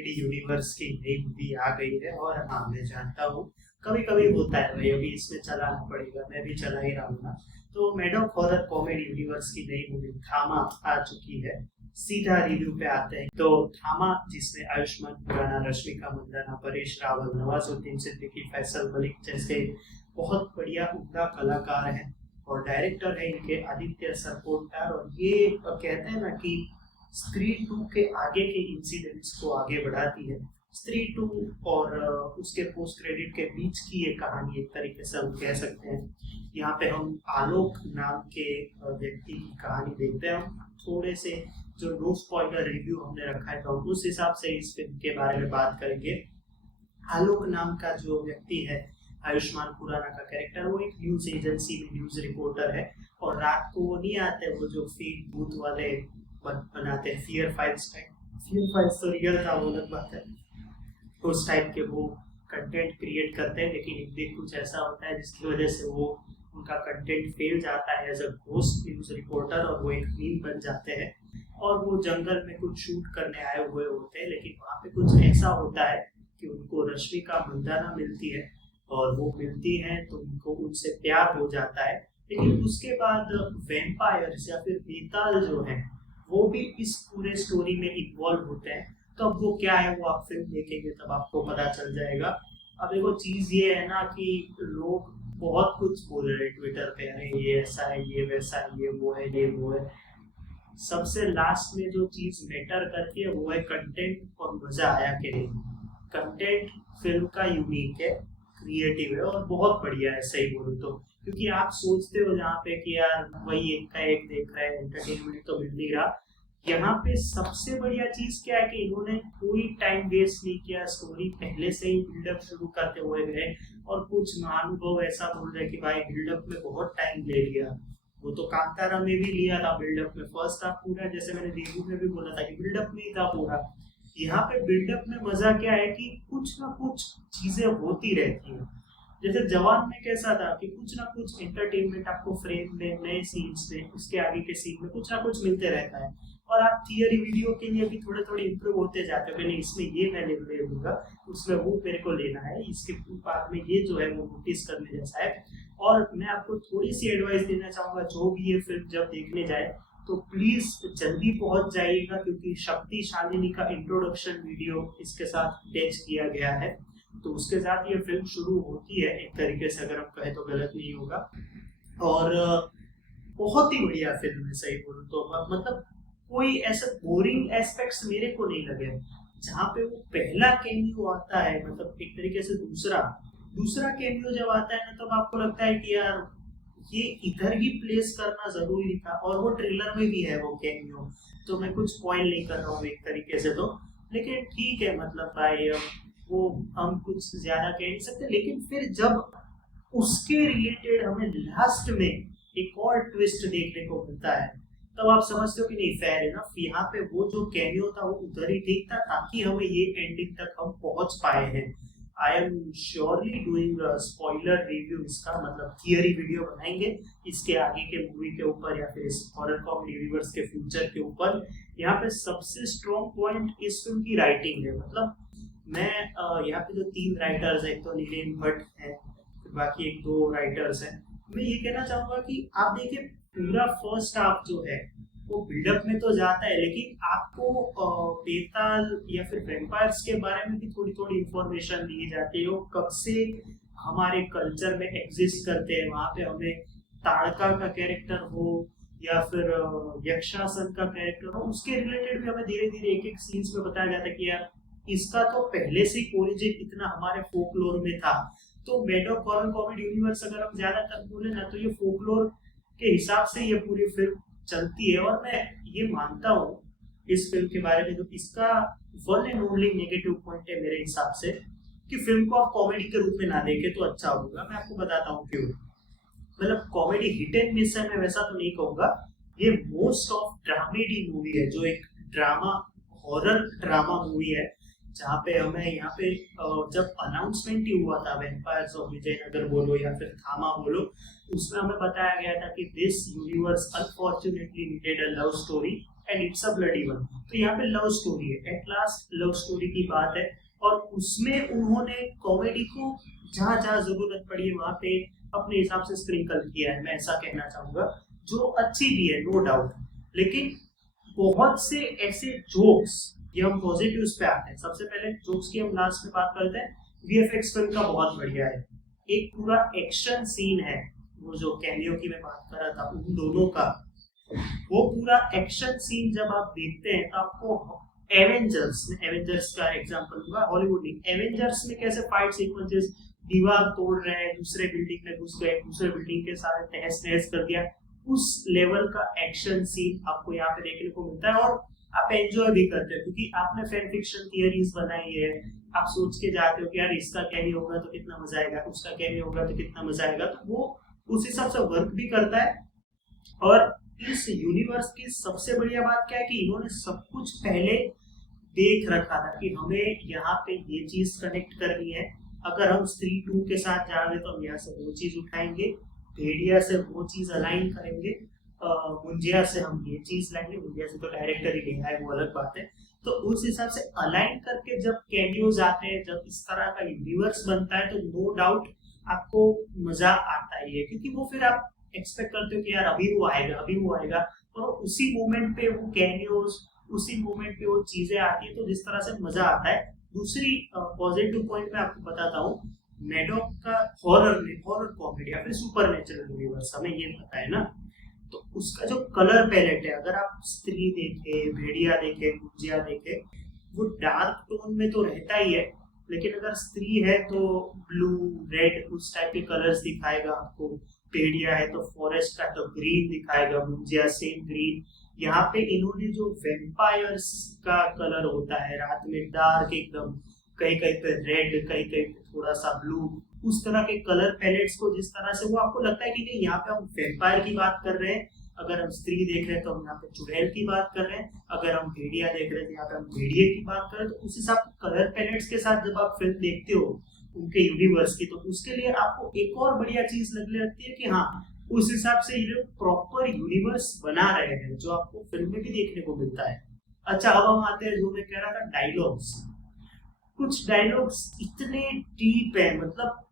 Comedy universe की नई movie आ गई है। और हाँ, मैं जानता हूँ कभी कभी होता है भाई, अभी इसमें चलाना पड़ेगा, मैं भी चला ही रहा हूँ ना। तो मेडॉक हॉरर कॉमेडी यूनिवर्स की नई मूवी थामा आ चुकी है। सीधा रिव्यू पे आते हैं। तो थामा, जिसमें आयुष्मान खुराना, रश्मिका मंदाना, परेश रावल, नवाजुद्दीन सिद्दीकी, फैसल मलिक जैसे बहुत बढ़िया उम्दा कलाकार हैं। और डायरेक्टर है इनके आदित्य सरपोटदार। और ये कहते हैं ना कि स्त्री 2 के आगे के इंसिडेंट्स को आगे बढ़ाती है। स्त्री 2 और उसके पोस्ट क्रेडिट के बीच की ये कहानी, एक तरीके से हम कह सकते हैं। यहाँ पे हम आलोक नाम के व्यक्ति की कहानी देखते हैं। हम थोड़े से जो नो स्पॉइलर रिव्यू हमने रखा है, तो हम उस हिसाब से इस फिल्म के बारे में बात करेंगे। आलोक नाम का जो व्यक्ति है, आयुष्मान खुराना का कैरेक्टर, वो एक न्यूज एजेंसी में न्यूज रिपोर्टर है। और रात को वो नहीं आते, वो जो फीड बूथ वाले बनाते हैं, फियर फाइल्स तो रियल था, वो अलग बात है। उस टाइप के वो कंटेंट क्रिएट करते हैं। लेकिन एक दिन कुछ ऐसा होता है जिसकी वजह से वो उनका कंटेंट फेल जाता है as a ghost news reporter, और वो एक मीम बन जाते हैं। और वो जंगल में कुछ शूट करने आए हुए होते हैं, लेकिन वहाँ पे कुछ ऐसा होता है कि उनको रश्मिका मंदाना मिलती है। और वो मिलती है तो उनको उनसे प्यार हो जाता है। लेकिन उसके बाद वैम्पायर्स या फिर बेताल जो है, वो भी इस पूरे स्टोरी में इन्वॉल्व होते हैं। तो अब वो क्या है, वो आप फिल्म देखेंगे तब आपको पता चल जाएगा। अब देखो, चीज ये है ना कि लोग बहुत कुछ बोल रहे हैं ट्विटर पे, अरे ये ऐसा है, ये वैसा है, ये वो है, ये वो है। सबसे लास्ट में जो चीज मैटर करती है वो है कंटेंट और मजा आया कि नहीं। कंटेंट फिल्म का यूनिक है, क्रिएटिव है और बहुत बढ़िया है, सही बोलूं तो। क्योंकि आप सोचते हो जहाँ पे कि यार वही एक का एक देख रहे हैं, एंटरटेनमेंट तो मिल नहीं रहा। यहाँ पे सबसे बढ़िया चीज क्या है कि इन्होंने कोई टाइम वेस्ट नहीं किया। स्टोरी पहले से ही बिल्डअप शुरू करते हुए गए। और कुछ महानुभव ऐसा बोल रहे कि भाई बिल्डअप में बहुत टाइम ले लिया। वो तो कांतारा में भी लिया था बिल्डअप में, फर्स्ट हाफ पूरा, जैसे मैंने रिव्यू में भी बोला था कि बिल्डअप में ही था पूरा। यहाँ पे बिल्डअप में मजा क्या है कि कुछ ना कुछ चीजें होती रहती हैं। जैसे जवान में कैसा था कि कुछ ना कुछ एंटरटेनमेंट आपको फ्रेम में, नए सीन्स में, उसके आगे के सीन में कुछ ना कुछ मिलते रहता है। और आप थियरी वीडियो के लिए भी थोड़े थोड़े इम्प्रूव होते जाते हो कि नहीं, इसमें ये मैं ले लूंगा, उसमें वो मेरे को लेना है, इसके बाद में ये जो है वो नोटिस करने जैसा है। और मैं आपको थोड़ी सी एडवाइस देना चाहूंगा, जो भी ये फिल्म जब देखने जाए तो प्लीज जल्दी पहुंच जाइएगा, क्योंकि शक्ति शालिनी का इंट्रोडक्शन वीडियो इसके साथ अटैच किया गया है। तो उसके साथ ये फिल्म शुरू होती है एक तरीके से, अगर हम कहें तो गलत नहीं होगा। और बहुत ही बढ़िया फिल्म है, सही बोलूं तो। मतलब कोई ऐसा बोरिंग एस्पेक्ट्स मेरे को नहीं लगे। जहाँ पे वो पहला कैमियो आता है, मतलब एक तरीके से दूसरा कैमियो जब आता है ना, तब आपको लगता है कि यार ये इधर ही प्लेस करना जरूरी था। और वो ट्रेलर में भी है वो कैमियो, तो मैं कुछ स्पॉइल नहीं कर रहा हूँ एक तरीके से तो। लेकिन ठीक है, मतलब भाई वो हम कुछ ज्यादा कह नहीं सकते। लेकिन फिर जब उसके रिलेटेड हमें लास्ट में एक और ट्विस्ट देखने को मिलता है, तब आप समझते हो कि नहीं, फेयर है ना। यहाँ पे वो जो कैमियो था वो उधर ही ठीक था, ताकि हमें ये एंडिंग तक हम पहुंच पाए हैं। I am surely doing spoiler review इसका, मतलब थियरी वीडियो बनाएंगे इसके आगे के मूवी के ऊपर, या फिर इस हॉरर कॉमेडी यूनिवर्स के फ्यूचर के ऊपर। यहाँ पे सबसे स्ट्रॉन्ग पॉइंट इस फिल्म की राइटिंग है। मतलब मैं यहाँ पे जो 3 राइटर्स हैं, एक तो नीलेन भट्ट है, बाकी 1-2 राइटर्स हैं। मैं ये कहना चाहूंगा कि आप देखिए, पूरा फर्स्ट हाफ जो है वो बिल्डअप में तो जाता है, लेकिन आपको बेताल या फिर वैम्पायर्स के बारे में भी थोड़ी थोड़ी इंफॉर्मेशन दी जाती है। वो कब से हमारे कल्चर में एग्जिस्ट करते हैं। वहां पे हमें ताड़का का कैरेक्टर हो या फिर यक्षासन का कैरेक्टर हो, उसके रिलेटेड भी हमें धीरे धीरे एक एक सीन्स में बताया जाता है कि यार इसका तो पहले से ही ओरिजिन इतना हमारे फोकलोर में था। तो मेडॉक हॉरर कॉमेडी यूनिवर्स अगर हम ज्यादातर बोले ना, तो ये फोकलोर के हिसाब से ये पूरी फिल्म चलती है। और मैं ये मानता हूँ इस फिल्म के बारे में, तो इसका one and only negative point है मेरे हिसाब से, कि फिल्म को आप कॉमेडी के रूप में ना देखें तो अच्छा होगा। मैं आपको बताता हूँ क्यों। मतलब कॉमेडी हिट एंड मिस है, मैं वैसा तो नहीं कहूंगा। ये मोस्ट ऑफ ड्रामेडी मूवी है, जो एक ड्रामा, हॉरर ड्रामा मूवी है, जहाँ पे हमें यहाँ पे जब अनाउंसमेंट ही हुआ था वैम्पायर्स ऑफ विजयनगर बोलो या फिर थामा बोलो, उसमें हमें बताया गया था कि this universe unfortunately needed a love story and it's a bloody one. तो यहाँ पे लव स्टोरी है, एट लास्ट लव स्टोरी की बात है, और उसमें उन्होंने कॉमेडी को जहाँ जहाँ जरूरत पड़ी है वहां पे अपने हिसाब से स्प्रिंकल किया है, मैं ऐसा कहना चाहूंगा, जो अच्छी भी है नो डाउट। लेकिन बहुत से ऐसे जोक्स, ये हम पॉजिटिव्स पे आते हैं। सबसे पहले जोक्स की हम लास्ट में बात करते हैं। वीएफएक्स फिल्म का बहुत बढ़िया है, एक पूरा एक्शन सीन है, वो जो कैमियो की मैं बात कर रहा था उन दोनों का, वो पूरा एक्शन सीन जब आप देखते हैं तो आपको एवेंजर्स का एग्जांपल दूंगा, हॉलीवुड नहीं, एवेंजर्स में कैसे फाइट सीक्वेंसेस, दीवार तोड़ रहे हैं, दूसरे बिल्डिंग में घुस गए, दूसरे बिल्डिंग के सारे तहस नहस कर दिया, उस लेवल का एक्शन सीन आपको यहाँ पे देखने को मिलता है, और आप एंजॉय भी करते हो क्योंकि आपने फैन फिक्शन थियरीज बनाई है, आप सोच के जाते हो कि यार इसका क्या नहीं होगा तो कितना मजा आएगा, उसका क्या नहीं होगा तो कितना मजा आएगा, तो वो उस हिसाब से वर्क भी करता है। और इस यूनिवर्स की सबसे बढ़िया बात क्या है कि इन्होंने सब कुछ पहले देख रखा था कि हमें यहाँ पे ये चीज कनेक्ट करनी है, अगर हम स्त्री 2 के साथ जा रहे तो हम यहाँ से वो चीज उठाएंगे, भेड़िया से वो चीज अलाइन करेंगे, मुंजिया से हम ये चीज लाएंगे, मुंजिया से तो डायरेक्टर ही लेना है वो अलग बात है। तो उस हिसाब से अलाइन करके जब कैमियोज आते हैं, जब इस तरह का यूनिवर्स बनता है, तो नो डाउट आपको मजा आता ही है, क्योंकि वो फिर आप एक्सपेक्ट करते हो कि यार अभी वो आएगा, अभी वो आएगा, और उसी मोमेंट पे वो कैमियोज, उसी मोमेंट पे वो चीजें आती है, तो जिस तरह से मजा आता है। दूसरी पॉजिटिव पॉइंट मैं आपको बताता हूँ, मैडॉक का हॉरर कॉमेडी या फिर सुपर नेचुरल यूनिवर्स, हमें ये पता है ना, तो उसका जो कलर पैलेट है, अगर आप स्त्री देखे, भेड़िया देखे, गुजिया देखे, वो डार्क टोन में तो रहता ही है, लेकिन अगर स्त्री है तो ब्लू रेड उस टाइप के कलर्स दिखाएगा आपको, भेड़िया है तो फॉरेस्ट का तो ग्रीन दिखाएगा, गुजिया सेम ग्रीन। यहाँ पे इन्होंने जो वेम्पायर्स का कलर होता है रात में डार्क एकदम, कहीं कहीं पे रेड, कहीं कहीं पे थोड़ा सा ब्लू, उस तरह के कलर पैलेट्स को जिस तरह से वो आपको लगता है कि नहीं यहाँ पे हम वेम्पायर की बात कर रहे हैं, अगर हम स्त्री देख रहे हैं तो हम यहाँ पे चुड़ैल की बात कर रहे हैं, अगर हम भेड़िया देख रहे हैं तो यहाँ पे हम भेड़िए की बात कर रहे हैं, तो उस हिसाब से कलर पैलेट्स के साथ जब आप फिल्म देखते हो उनके यूनिवर्स की, तो उसके लिए आपको एक और बढ़िया चीज लगने लगती है कि हाँ उस हिसाब से ये प्रॉपर यूनिवर्स बना रहे हैं, जो आपको फिल्म में भी देखने को मिलता है। अच्छा, अब हम आते हैं जो मैं कह रहा था, डायलॉग्स। कुछ डायलॉग्स इतने डीप है, मतलब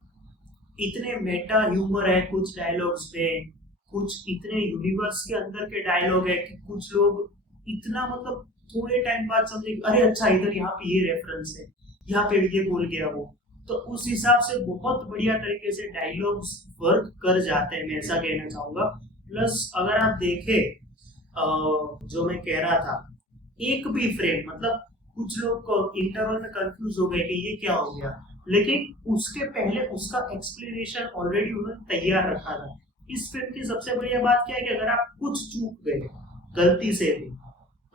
इतने मेटा ह्यूमर है कुछ डायलॉग्स में, कुछ इतने यूनिवर्स के अंदर के डायलॉग है कि कुछ लोग इतना मतलब थोड़े टाइम बाद समझे अरे अच्छा इधर यहाँ पे ये रेफरेंस है, यहाँ पे ये बोल गया वो, तो उस हिसाब से बहुत बढ़िया तरीके से डायलॉग्स वर्क कर जाते हैं, मैं ऐसा कहना चाहूंगा। प्लस अगर आप देखें जो मैं कह रहा था, एक भी फ्रेम, मतलब कुछ लोग इंटरवल में कंफ्यूज हो गए कि ये क्या हो गया, लेकिन उसके पहले उसका एक्सप्लेनेशन ऑलरेडी उन्होंने तैयार रखा था। इस फिल्म की सबसे बढ़िया बात क्या है कि अगर आप कुछ चूक गए गलती से भी,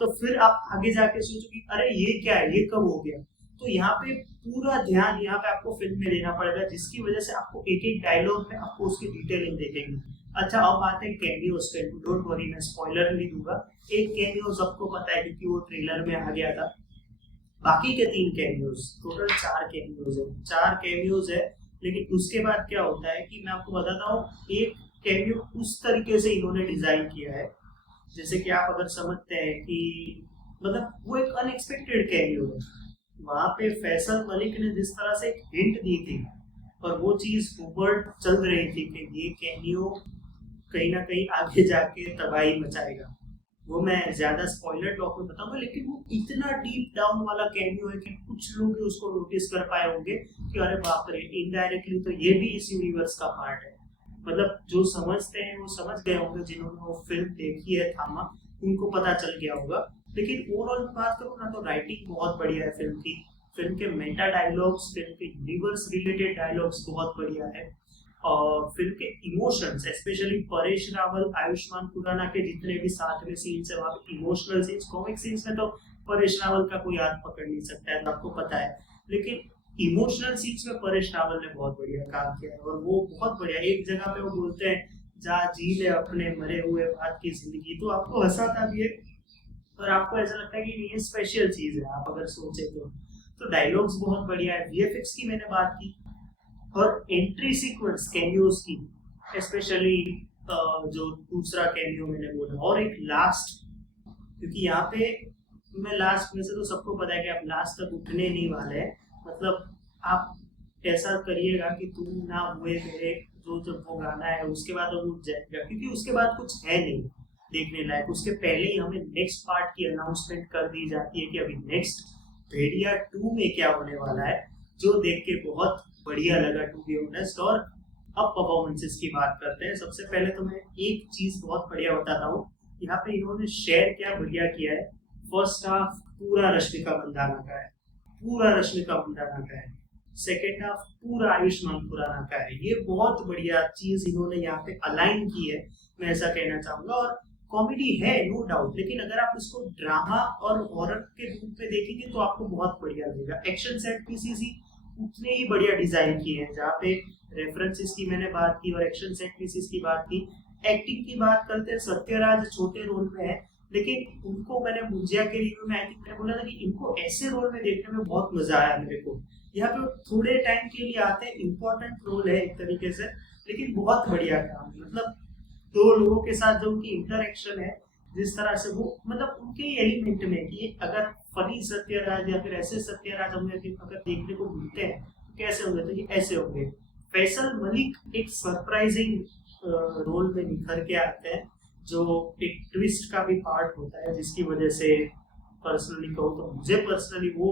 तो फिर आप आगे जाके सोचो कि अरे ये क्या है, ये कब हो गया, तो यहाँ पे पूरा ध्यान यहाँ पे आपको फिल्म में देना पड़ेगा, जिसकी वजह से आपको एक एक डायलॉग में आपको उसकी डिटेलिंग देखेंगे। अच्छा, अब आते हैं कैमियोज पे, डोंट वरी मैं स्पॉइलर नहीं दूंगा। एक कैमियो सबको पता है क्योंकि वो ट्रेलर में आ गया था, बाकी के 3 कैमियोज, टोटल 4 कैमियोज है, 4 कैमियोज है। लेकिन उसके बाद क्या होता है कि मैं आपको बताता हूँ, एक कैमियो उस तरीके से इन्होंने डिजाइन किया है, जैसे कि आप अगर समझते हैं कि मतलब वो एक अनएक्सपेक्टेड कैमियो है। वहां पे फैसल मलिक ने जिस तरह से एक हिंट दी थी और वो चीज ऊपर चल रही थी कि ये कैमियो कहीं ना कहीं आगे जाके तबाही मचाएगा, वो मैं ज्यादा स्पॉइलर टॉक में बताऊंगा, लेकिन वो इतना डीप डाउन वाला कैमियो है कि कुछ लोग उसको नोटिस कर पाए होंगे कि अरे बाप रे, इनडायरेक्टली तो ये भी इस यूनिवर्स का पार्ट है। मतलब जो समझते हैं वो समझ गए होंगे, जिन्होंने वो फिल्म देखी है थामा, उनको पता चल गया होगा। लेकिन ओवरऑल बात करूँ ना, तो राइटिंग बहुत बढ़िया है फिल्म की, फिल्म के मेटा डायलॉग्स, फिल्म के यूनिवर्स रिलेटेड डायलॉग्स बहुत बढ़िया है, और फिल्म के इमोशंस, स्पेशली परेश रावल, आयुष्मान खुराना के जितने भी साथ में सीन्स है, वहाँ पे इमोशनल सीन्स, कॉमिक सीन्स में तो परेश रावल का कोई हाथ पकड़ नहीं सकता है, तो आपको पता है, लेकिन इमोशनल सीन्स में परेश रावल ने बहुत बढ़िया काम किया है। और वो बहुत बढ़िया, एक जगह पे वो बोलते हैं जा जी ले अपने मरे हुए बात की जिंदगी, तो आपको हंसाता भी है और आपको ऐसा लगता है कि ये स्पेशल चीज है, आप अगर सोचे तो डायलॉग्स बहुत बढ़िया है। वीएफएक्स की मैंने बात की, और एंट्री सीक्वेंस कैमियोज की, स्पेशली जो दूसरा कैमियो मैंने बोला, और एक लास्ट क्योंकि यहाँ पे मैं लास्ट में से तो सबको पता है कि आप लास्ट तक उठने नहीं वाले हैं। मतलब आप ऐसा करिएगा कि तुम ना हुए मेरे, जो जब वो गाना है उसके बाद वो उठ जाएगा, क्योंकि उसके बाद कुछ है नहीं देखने लायक। उसके पहले ही हमें नेक्स्ट पार्ट की अनाउंसमेंट कर दी जाती है कि अभी नेक्स्ट भेड़िया 2 में क्या होने वाला है, जो देख के बहुत बढ़िया लगा टू बी ऑनेस्ट। और अब परफॉर्मेंसेस की बात करते हैं। सबसे पहले तो मैं एक चीज बहुत बढ़िया बताता हूँ, यहाँ पे इन्होंने शेयर क्या बढ़िया किया है। फर्स्ट हाफ पूरा रश्मिका मंदाना का है, पूरा रश्मिका मंदाना का है। सेकेंड हाफ पूरा आयुष्मान खुराना का है। ये बहुत बढ़िया चीज इन्होंने यहाँ पे अलाइन की है, मैं ऐसा कहना चाहूंगा। और कॉमेडी है नो डाउट, लेकिन अगर आप इसको ड्रामा और हॉरर के रूप में देखेंगे तो आपको बहुत बढ़िया लगेगा। एक्शन सेट पीसेस ही उतने ही बढ़िया डिजाइन किए हैं। जहाँ पे रेफरेंसेस की मैंने बात की और एक्शन सेट पीसेस की बात की, एक्टिंग की बात करते हैं। सत्यराज छोटे रोल में है, लेकिन उनको मैंने मुंजिया के रिव्यू में आई थिंक मैंने बोला था कि इनको ऐसे रोल में देखने में बहुत मजा आया मेरे को। यहाँ पे थोड़े टाइम के लिए आते हैं, इम्पोर्टेंट रोल है एक तरीके से, लेकिन बहुत बढ़िया काम है। मतलब दो लोगों के साथ जो उनकी इंटरेक्शन है, जिस तरह से वो मतलब उनके एलिमेंट में कि अगर फनी सत्यराज या फिर ऐसे सत्यराज हमें अगर देखने को मिलते हैं तो कैसे होंगे, तो ये ऐसे होंगे। फैसल मलिक एक सरप्राइजिंग रोल में निखर के आते हैं, जो एक ट्विस्ट का भी पार्ट होता है, जिसकी वजह से पर्सनली कहूँ तो मुझे पर्सनली वो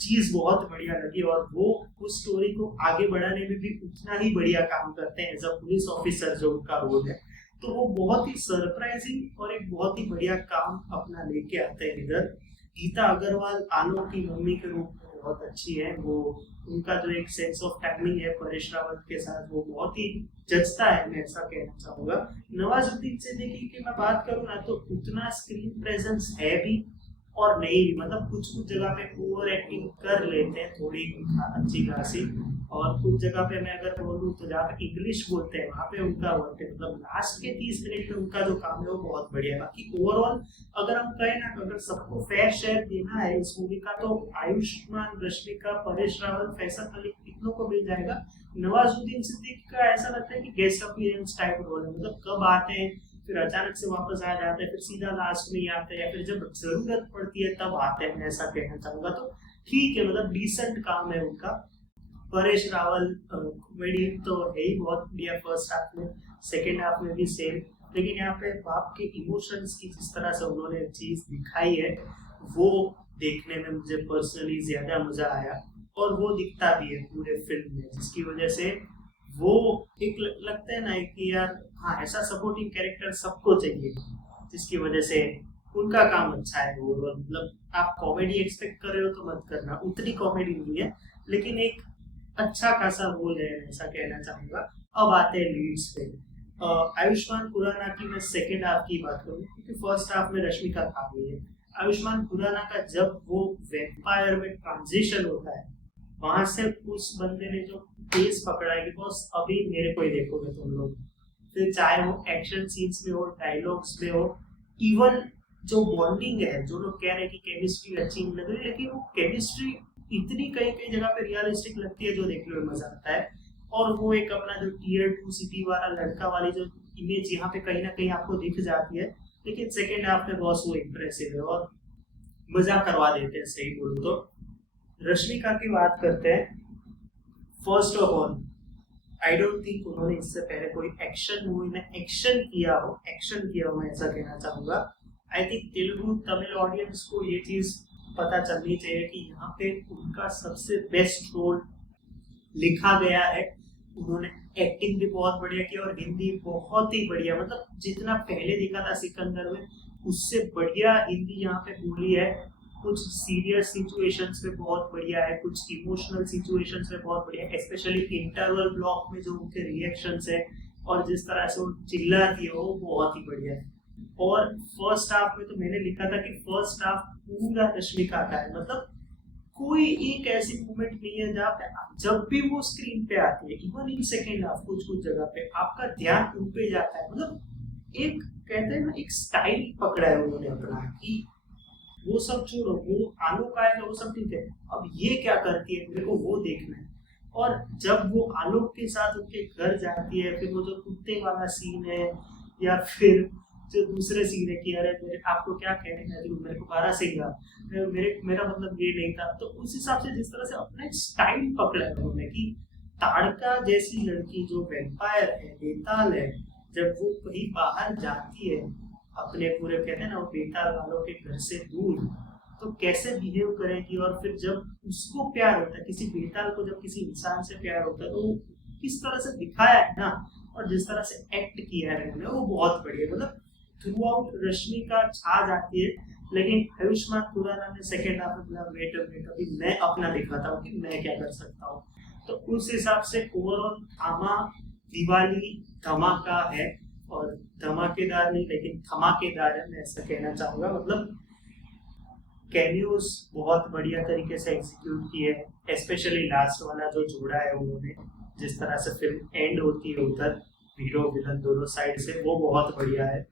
चीज बहुत बढ़िया लगी। और वो उस स्टोरी को आगे बढ़ाने में भी उतना ही बढ़िया काम करते हैं एज अ पुलिस ऑफिसर जो उनका रोल है। तो वो बहुत ही सरप्राइजिंग और एक बहुत ही बढ़िया काम अपना लेके आते हैं इधर। गीता अग्रवाल आलोक की मम्मी के रूप में बहुत अच्छी है। वो उनका जो एक सेंस ऑफ टाइमिंग है परेश रावल के साथ, वो बहुत ही जचता है, मैं ऐसा कहना चाहूंगा। नवाजुद्दीन सिद्दीकी की मैं बात करूँ ना, तो उतना स्क्रीन प्रेजेंस है भी और नहीं भी। मतलब कुछ कुछ जगह पे ओवर एक्टिंग कर लेते हैं थोड़ी अच्छी खासी, और कुछ जगह पे मैं अगर बोलूँ तो जहाँ पे इंग्लिश बोलते हैं वहाँ पे उनका वर्क है। मतलब लास्ट के 30 मिनट में उनका जो काम है वो बहुत बढ़िया है। बाकी ओवरऑल अगर हम कहें ना, अगर सबको फेयर शेयर देना है इस मूवी का, तो आयुष्मान, रश्मिका, परेश रावल, फैसल मलिक इतनों को मिल जाएगा। नवाजुद्दीन सिद्दीकी का ऐसा लगता है कि गेस्ट अपीयरेंस टाइप रोल है। मतलब कब आते हैं, फिर अचानक से वापस आ जाते हैं, फिर सीधा लास्ट में ही आते हैं, या फिर जब जरूरत पड़ती है तब आते हैं, ऐसा कहना चाहूंगा। तो ठीक है, मतलब डिसेंट काम है उनका। परेश रावल कॉमेडी तो है ही बहुत बढ़िया फर्स्ट हाफ में, सेकेंड हाफ में भी सेम। लेकिन यहाँ पे बाप के इमोशंस की जिस तरह से उन्होंने चीज दिखाई है, वो देखने में मुझे पर्सनली ज्यादा मजा आया। और वो दिखता भी है पूरे फिल्म में, जिसकी वजह से वो एक लगता है ना कि यार हाँ, ऐसा सपोर्टिंग कैरेक्टर सबको चाहिए, जिसकी वजह से उनका काम अच्छा है। वो मतलब आप कॉमेडी एक्सपेक्ट कर रहे हो तो मत करना, उतनी कॉमेडी नहीं है, लेकिन एक अच्छा खासा रोल है, ऐसा कहना चाहूंगा। अब आते हैं लीड्स पे। आयुष्मान खुराना की मैं सेकेंड हाफ की बात करूँ, क्योंकि फर्स्ट हाफ में रश्मिका खा गई है। आयुष्मान खुराना का जब वो वेम्पायर में ट्रांजिशन होता है, वहां से उस बंदे ने जो पेस पकड़ा है, बिकॉज अभी मेरे को ही देखोगे तुम लोग, फिर चाहे वो एक्शन सीन्स में हो, डायलॉग्स में हो, इवन जो बॉन्डिंग है, जो लोग कह रहे हैं कि केमिस्ट्री अच्छी नहीं लग रही, लेकिन वो केमिस्ट्री इतनी कई कई जगह पे रियलिस्टिक लगती है जो देखने में मजा आता है। और वो एक अपना जो टीयर 2 सिटी वाला लड़का वाली जो इमेज यहाँ पे कहीं ना कहीं आपको दिख जाती है, लेकिन सेकेंड हाफ में बॉस वो इम्प्रेसिव है और मजा करवा देते हैं, सही बोलूं तो। रश्मिका की बात करते हैं। First of all I don't think उन्होंने इससे पहले कोई एक्शन मूवी में एक्शन किया हो, मैं ऐसा कहना चाहूंगा। I think Telugu Tamil audience को ये चीज पता चलनी चाहिए कि यहाँ पे उनका सबसे बेस्ट रोल लिखा गया है। उन्होंने एक्टिंग भी बहुत बढ़िया की और हिंदी बहुत ही बढ़िया, मतलब जितना पहले दिखा था सिकंदर में उससे बढ़िया हिंदी यहाँ पे बोली है। कुछ सीरियस सिचुएशंस पे बहुत बढ़िया है, कुछ इमोशनल सिचुएशंस पे बहुत बढ़िया है, स्पेशली इंटरवल ब्लॉक में जो उनके रिएक्शंस है और जिस तरह से वो चिल्लाती है वो बहुत ही बढ़िया है। और फर्स्ट हाफ में तो मैंने लिखा था कि फर्स्ट हाफ पूरा रश्मिका का है। मतलब कोई एक ऐसी मोमेंट नहीं है जहाँ पे जब भी वो स्क्रीन पे आती है, इवन इन सेकेंड हाफ कुछ कुछ जगह पे आपका ध्यान उन पे जाता है। मतलब एक कहते हैं ना, एक स्टाइल पकड़ा है उन्होंने अपना कि वो सब छोड़ो, वो आलोक आएगा वो सब ठीक है, अब ये क्या करती है मेरे को वो देखना है। और जब वो आलोक के साथ उनके घर जाती है, फिर वो जो कुत्ते वाला सीन है, या फिर जो दूसरे सीन है कि अरे मेरे आपको क्या कहना है, जो मेरे को बारह सिंगा, मेरा मतलब ये नहीं था। तो उस हिसाब से जिस तरह से अपना स्टाइल पकड़ा है उन्होंने कि ताड़का जैसी लड़की जो वेम्पायर है, बेताल है, जब वो कहीं बाहर जाती है अपने पूरे कहते हैं ना वो बेताल वालों के घर से दूर, तो कैसे बिहेव करेगी। और फिर जब उसको प्यार होता है, किसी बेताल को जब किसी इंसान से प्यार होता है, तो किस तरह से दिखाया है ना, और जिस तरह से एक्ट किया है उन्होंने, वो बहुत बढ़िया। मतलब थ्रू आउट रश्मिका छा जाती है, लेकिन आयुष्मान खुराना ने सेकेंड हाफ में बोला वेट अभी मैं अपना दिखाता हूँ कि मैं क्या कर सकता हूँ। तो उस हिसाब से ओवरऑल थामा दिवाली धमाका है, और धमाकेदार नहीं लेकिन धमाकेदार है, मैं ऐसा कहना चाहूंगा। मतलब कैमियोस बहुत बढ़िया तरीके से एग्जीक्यूट किए हैं, स्पेशली लास्ट वाला जो जोड़ा है उन्होंने, जिस तरह से फिल्म एंड होती है उधर हीरो विलन दोनों साइड से, वो बहुत बढ़िया है।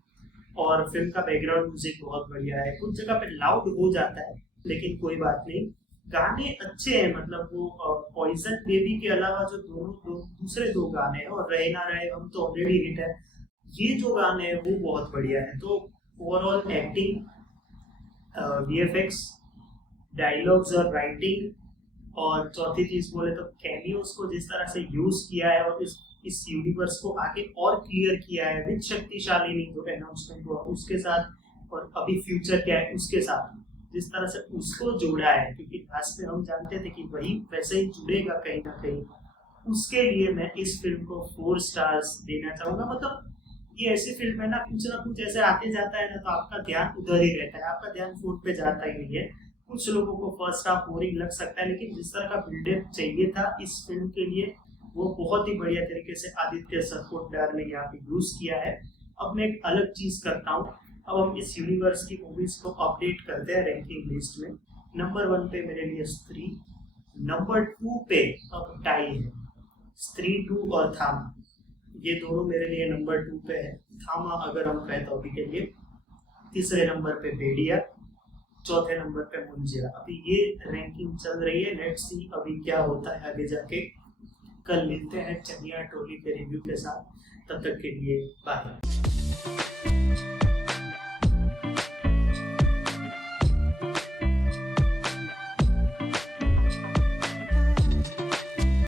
और फिल्म का बैकग्राउंड म्यूजिक बहुत बढ़िया है, कुछ जगह पे लाउड हो जाता है लेकिन कोई बात नहीं, गाने अच्छे हैं। मतलब वो पॉइजन बेबी के अलावा जो दूसरे दो गाने हैं, और रहे ना रहे हम तो ऑलरेडी हिट है, ये जो गाने हैं वो बहुत बढ़िया है। तो ओवरऑल एक्टिंग, VFX, डायलॉग्स और राइटिंग, और चौथी चीज बोले तो कैमियोस को जिस तरह से यूज किया है और इस यूनिवर्स को आगे और क्लियर किया है विद शक्तिशाली जो अनाउंसमेंट हुआ उसके साथ, और अभी फ्यूचर क्या है उसके साथ, जिस तरह से उसको जोड़ा है, क्योंकि लास्ट में हम जानते थे कि वही वैसे ही जुड़ेगा कहीं ना कहीं। उसके लिए मैं इस फिल्म को 4 स्टार्स देना चाहूंगा। मतलब ये ऐसी फिल्म है ना कुछ ऐसे आते जाता है ना, तो आपका ध्यान उधर ही रहता है, आपका ध्यान फोन पे जाता ही नहीं है। कुछ लोगों को फर्स्ट हाफ बोरिंग लग सकता है, लेकिन जिस तरह का बिल्डअप चाहिए था इस फिल्म के लिए, वो बहुत ही बढ़िया तरीके से आदित्य सरपोटदार ने यहाँ पे यूज किया है। अब मैं एक अलग चीज करता हूँ, अब हम इस यूनिवर्स की मूवीज को अपडेट करते हैं रैंकिंग लिस्ट में। नंबर 1 पे मेरे लिए स्त्री, नंबर 2 पे अब टाई है, स्त्री 2 और थामा, ये दोनों मेरे लिए नंबर 2 पे है। थामा अगर हम कहें तो अभी के लिए, तीसरे नंबर पे भेड़िया, चौथे नंबर पे मुंजिया। अभी ये रैंकिंग चल रही है, लेट्स सी अभी क्या होता है आगे जाके। कल मिलते हैं चनिया टोली के रिव्यू के साथ, तब तक के लिए बाय।